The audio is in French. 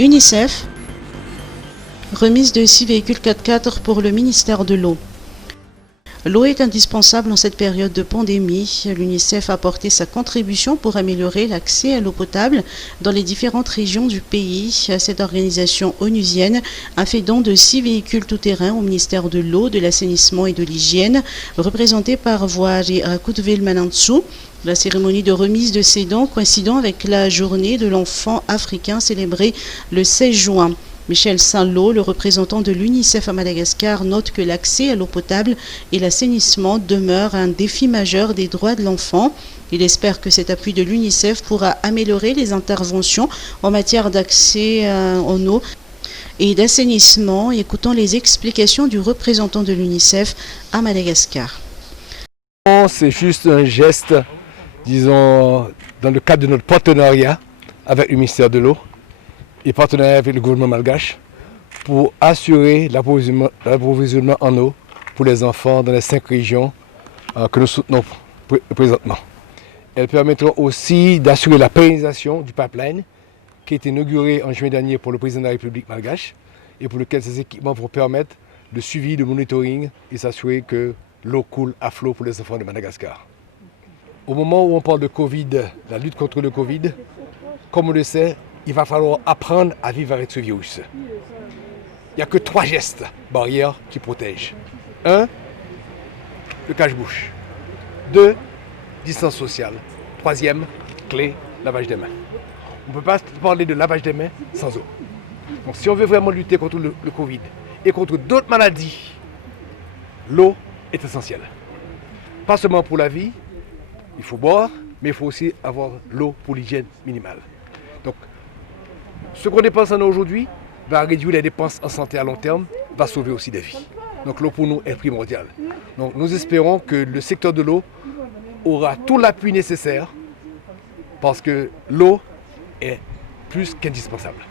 UNICEF, remise de 6 véhicules 4x4 pour le ministère de l'eau. L'eau est indispensable en cette période de pandémie. L'UNICEF a apporté sa contribution pour améliorer l'accès à l'eau potable dans les différentes régions du pays. Cette organisation onusienne a fait don de 6 véhicules tout-terrain au ministère de l'eau, de l'assainissement et de l'hygiène, représentés par Voari Rakoudville Manantsou. La cérémonie de remise de ces dons coïncidant avec la journée de l'enfant africain célébrée le 16 juin. Michel Saint-Lô, le représentant de l'UNICEF à Madagascar, note que l'accès à l'eau potable et l'assainissement demeurent un défi majeur des droits de l'enfant. Il espère que cet appui de l'UNICEF pourra améliorer les interventions en matière d'accès en eau et d'assainissement. Écoutons les explications du représentant de l'UNICEF à Madagascar. C'est juste un geste, disons, dans le cadre de notre partenariat avec le ministère de l'eau et partenariat avec le gouvernement malgache pour assurer l'approvisionnement en eau pour les enfants dans les 5 régions que nous soutenons présentement. Elle permettra aussi d'assurer la pérennisation du pipeline qui a été inauguré en juin dernier pour le président de la République malgache et pour lequel ces équipements vont permettre le suivi, le monitoring et s'assurer que l'eau coule à flot pour les enfants de Madagascar. Au moment où on parle de Covid, la lutte contre le Covid, comme on le sait, il va falloir apprendre à vivre avec ce virus. Il n'y a que 3 gestes barrières qui protègent. 1, le cache-bouche. 2, distance sociale. 3e, clé, lavage des mains. On ne peut pas parler de lavage des mains sans eau. Donc si on veut vraiment lutter contre le Covid et contre d'autres maladies, l'eau est essentielle. Pas seulement pour la vie, il faut boire, mais il faut aussi avoir l'eau pour l'hygiène minimale. Donc, ce qu'on dépense en eau aujourd'hui va réduire les dépenses en santé à long terme, va sauver aussi des vies. Donc l'eau pour nous est primordiale. Donc nous espérons que le secteur de l'eau aura tout l'appui nécessaire parce que l'eau est plus qu'indispensable.